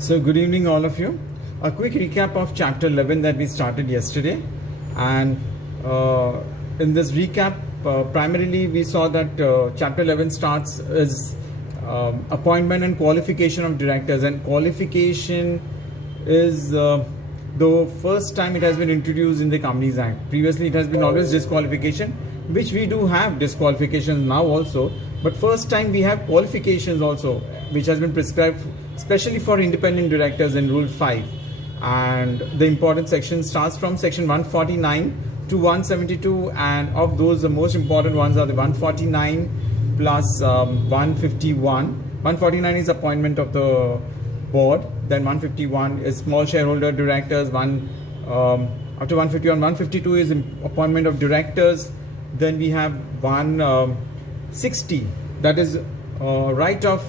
So good evening all of you. A quick recap of chapter 11 that we started yesterday, and in this recap primarily we saw that chapter 11 starts as appointment and qualification of directors, and qualification is the first time it has been introduced in the Companies Act. Previously it has been always disqualification, which we do have disqualifications now also, but first time we have qualifications also, which has been prescribed especially for independent directors in Rule 5. And the important section starts from section 149 to 172, and of those the most important ones are the 149 plus 151. 149 is appointment of the board, then 151 is small shareholder directors, after 151, 152 is appointment of directors. Then we have 160, that is right of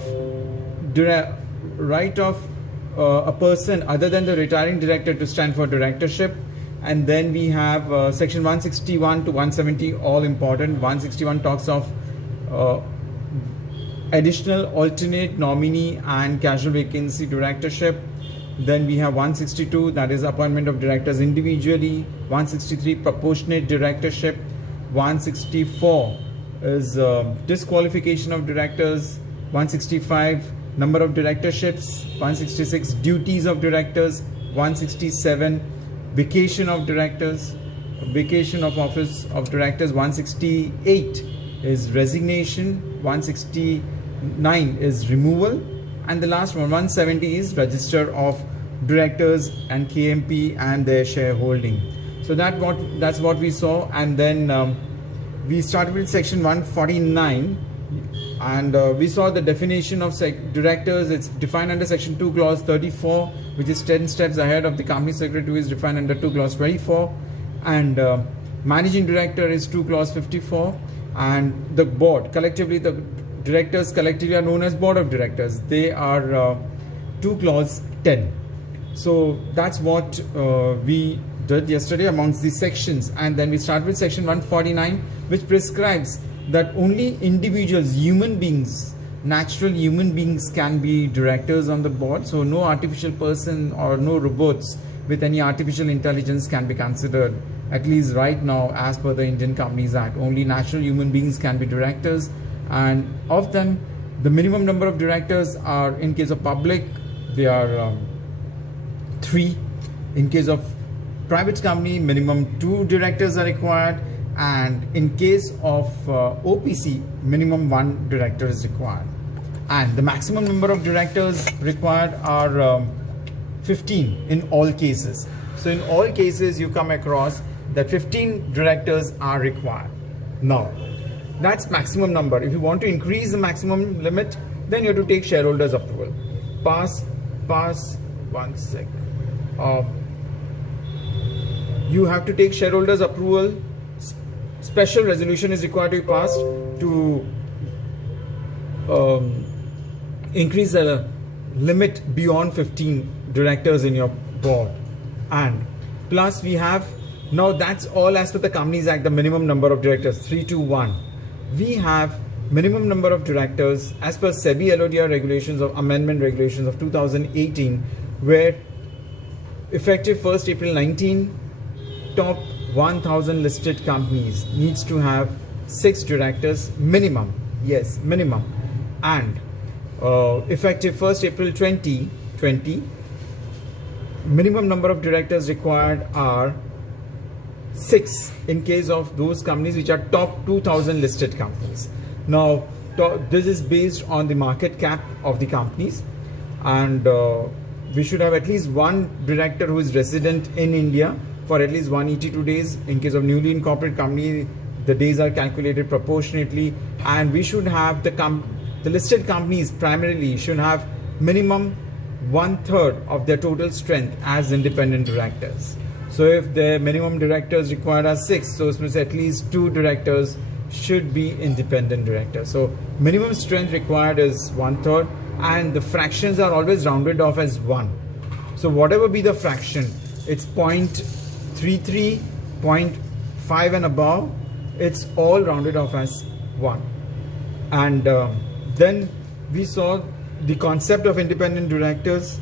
a person other than the retiring director to stand for directorship. And then we have section 161 to 170, all important. 161 talks of additional alternate nominee and casual vacancy directorship. Then we have 162, that is appointment of directors individually. 163, proportionate directorship. 164 is disqualification of directors. 165, number of directorships. 166, duties of directors. 167, vacation of directors, vacation of office of directors. 168 is resignation. 169 is removal, and the last one, 170, is register of directors and KMP and their shareholding. So that's what we saw. And then we started with section 149, and we saw the definition of directors. It's defined under section 2 clause 34, which is 10 steps ahead of the company secretary, who is defined under 2 clause 24, and managing director is 2 clause 54, and the board collectively, the directors collectively are known as board of directors. They are 2 clause 10. So that's what we did yesterday amongst these sections. And then we start with section 149, which prescribes that only individuals, human beings, natural human beings can be directors on the board. So no artificial person or no robots with any artificial intelligence can be considered, at least right now as per the Indian Companies Act. Only natural human beings can be directors, and of them the minimum number of directors are, in case of public, they are 3. In case of private company, minimum 2 directors are required, and in case of OPC, minimum 1 director is required. And the maximum number of directors required are 15 in all cases. So in all cases you come across that 15 directors are required. Now that's maximum number. If you want to increase the maximum limit, then you have to take shareholders approval. Pass 1 sec. You have to take shareholders approval. Special resolution is required to be passed to increase the limit beyond 15 directors in your board. And plus we have, now that's all as per the Companies Act, the minimum number of directors, 321. We have minimum number of directors as per SEBI LODR regulations of amendment regulations of 2018, where effective 1st April 19, top 1000 listed companies needs to have 6 directors minimum. Yes, minimum. And effective 1st April 2020, minimum number of directors required are 6 in case of those companies which are top 2000 listed companies. Now this is based on the market cap of the companies, and we should have at least 1 director who is resident in India for at least 182 days. In case of newly incorporated company, the days are calculated proportionately, and we should have the listed companies primarily should have minimum 1/3 of their total strength as independent directors. So if the minimum directors required are 6, so it means at least 2 directors should be independent directors. So minimum strength required is 1/3, and the fractions are always rounded off as 1. So whatever be the fraction, it's 0.33, 0.5 and above, it's all rounded off as 1. And then we saw the concept of independent directors,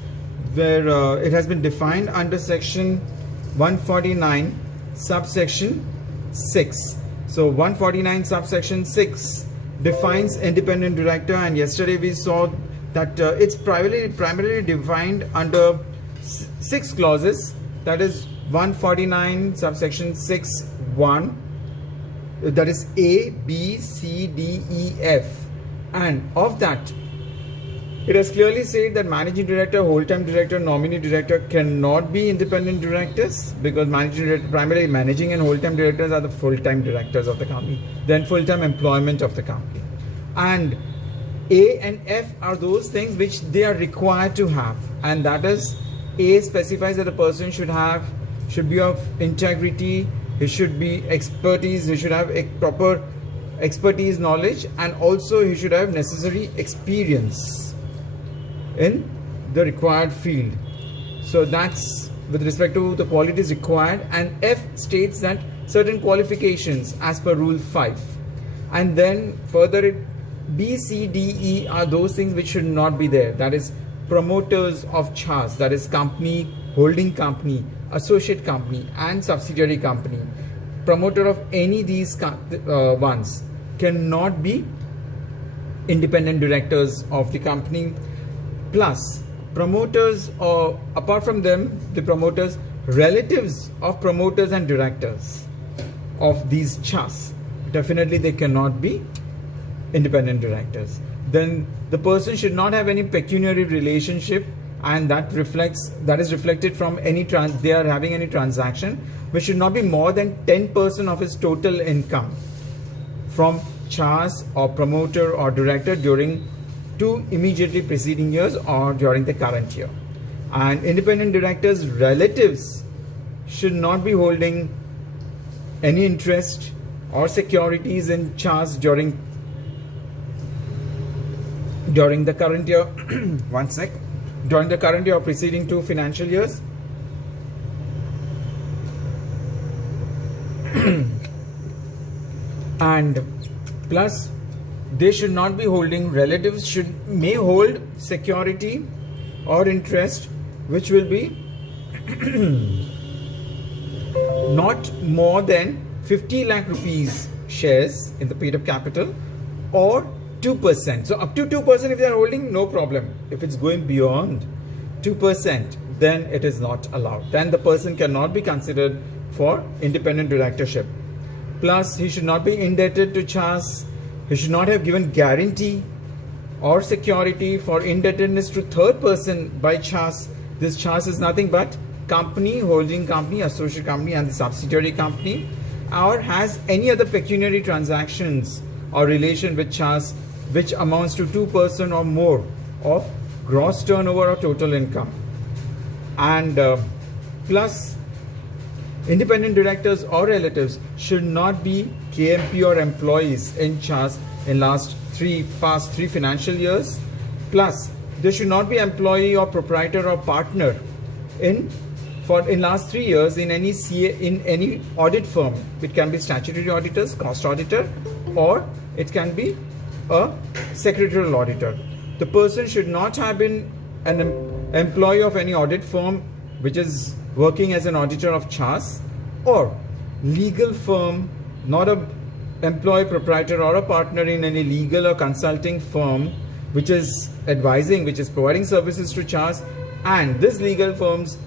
where it has been defined under section 149 subsection 6. So 149 subsection 6 defines independent director, and yesterday we saw that it's primarily defined under 6 clauses, that is 149 subsection 6 1, that is A, B, C, D, E, F, and of that it has clearly said that managing director, whole-time director, nominee director cannot be independent directors, because managing director, primarily managing and whole-time directors are the full-time directors of the company, then full-time employment of the company. And A and F are those things which they are required to have, and that is, A specifies that the person should be of integrity, he should be expertise, he should have a proper expertise, knowledge, and also he should have necessary experience in the required field. So that's with respect to the qualities required. And F states that certain qualifications as per rule 5, and then further B, C, D, E are those things which should not be there, that is promoters of CHAS, that is company, holding company, associate company and subsidiary company. Promoter of any these ones cannot be independent directors of the company. Plus promoters, or apart from them, the promoters, relatives of promoters and directors of these CHAS, definitely they cannot be independent directors. Then the person should not have any pecuniary relationship, and that is reflected from any they are having any transaction which should not be more than 10% of his total income from CHAS or promoter or director during 2 immediately preceding years or during the current year. And independent directors' relatives should not be holding any interest or securities in CHAS during the current year during the current year or preceding 2 financial years. And plus they should not be holding, relatives may hold security or interest which will be not more than 50 lakh rupees shares in the paid up capital, or 2%. So up to 2% if they are holding, no problem. If it's going beyond 2%, then it is not allowed. Then the person cannot be considered for independent directorship. Plus he should not be indebted to CHAS. He should not have given guarantee or security for indebtedness to third person by CHAS. This CHAS is nothing but company, holding company, associate company and the subsidiary company, or has any other pecuniary transactions or relation with CHAS which amounts to 2% or more of gross turnover or total income. And plus independent directors or relatives should not be KMP or employees in CHAS in past 3 financial years. Plus they should not be employee or proprietor or partner in last 3 years in any audit firm. It can be statutory auditors, cost auditor, or it can be a secretarial auditor. The person should not have been an employee of any audit firm which is working as an auditor of CHAS, or legal firm, not a employee, proprietor or a partner in any legal or consulting firm which is advising, which is providing services to CHAS, and this legal firm's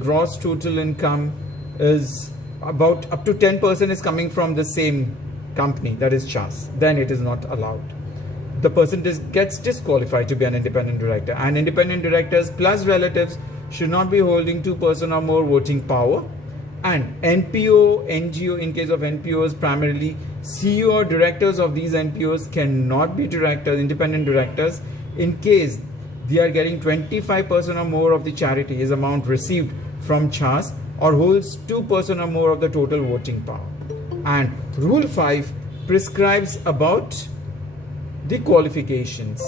gross total income is about up to 10% is coming from the same company, that is CHAS, then it is not allowed. The person gets disqualified to be an independent director. And independent directors plus relatives should not be holding 2% or more voting power. And NPO, NGO, in case of NPOs, primarily CEO or directors of these NPOs cannot be independent directors in case they are getting 25% or more of the charities amount received from CHAS, or holds 2% or more of the total voting power. And Rule 5 prescribes about the qualifications.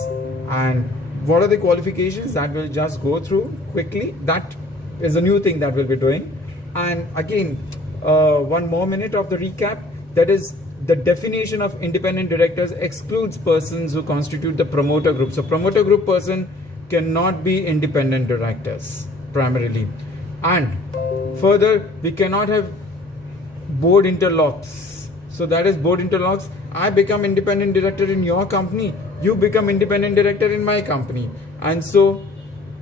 And what are the qualifications? That we'll just go through quickly. That is a new thing that we'll be doing. And again, 1 more minute of the recap. That is, the definition of independent directors excludes persons who constitute the promoter group. So promoter group person cannot be independent directors primarily. And further, we cannot have board interlocks. So that is board interlocks. I become independent director in your company, you become independent director in my company, and so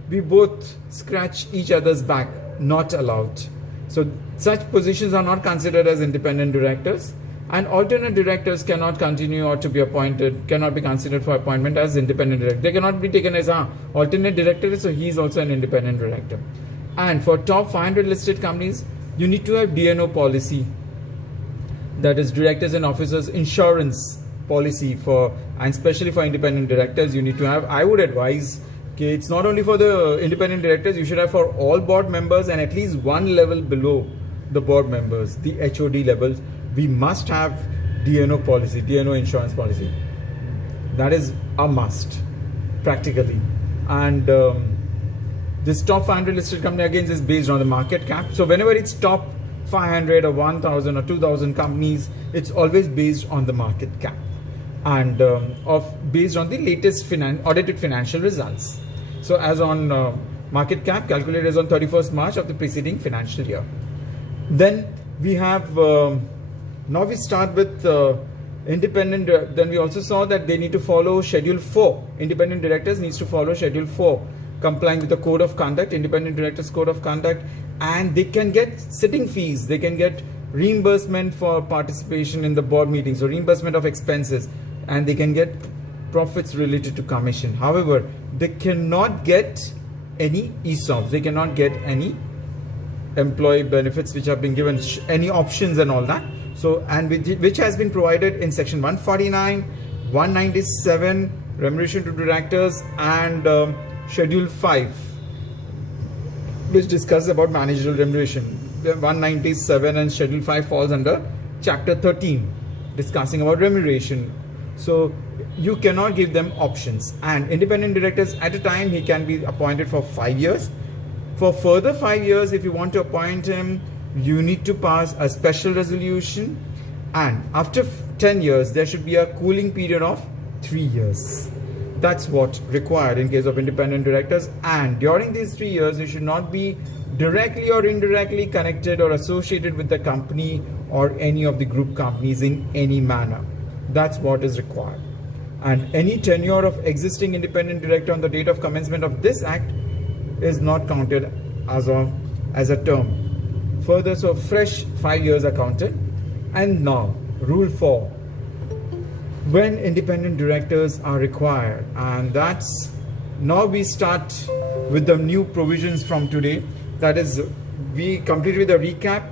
we both scratch each other's back. Not allowed. So such positions are not considered as independent directors, and alternate directors cannot continue or to be appointed, cannot be considered for appointment as independent director. They cannot be taken as alternate director, so he is also an independent director. And for top 500 listed companies, you need to have DNO policy, that is directors and officers insurance policy, for, and especially for independent directors you need to have. I would advise, okay, it's not only for the independent directors, you should have for all board members and at least one level below the board members, the HOD levels. We must have DNO policy, DNO insurance policy. That is a must practically. And this top 500 listed company again is based on the market cap. So whenever it's top 500 or 1000 or 2000 companies, it's always based on the market cap and based on the latest audited financial results. So as on market cap calculated as on 31st March of the preceding financial year. Then we have, now we start with independent, then we also saw that they need to follow Schedule 4. Independent directors needs to follow Schedule 4, complying with the Code of Conduct, Independent Directors Code of Conduct, and they can get sitting fees, they can get reimbursement for participation in the board meetings or reimbursement of expenses, and they can get profits related to commission. However, they cannot get any ESOPs, they cannot get any employee benefits which have been given, any options and all that. So, and which has been provided in section 149, 197, remuneration to directors, and Schedule 5, which discusses about managerial remuneration. 197 and Schedule 5 falls under Chapter 13, discussing about remuneration. So you cannot give them options. And independent directors, at a time, he can be appointed for 5 years. For further 5 years, if you want to appoint him, you need to pass a special resolution. And after 10 years, there should be a cooling period of 3 years. That's what required in case of independent directors. And during these 3 years, you should not be directly or indirectly connected or associated with the company or any of the group companies in any manner. That's what is required. And any tenure of existing independent director on the date of commencement of this act is not counted as a term. Further, so fresh 5 years are counted. And now, Rule 4. When independent directors are required, and that's, now we start with the new provisions from today. That is, we completed with a recap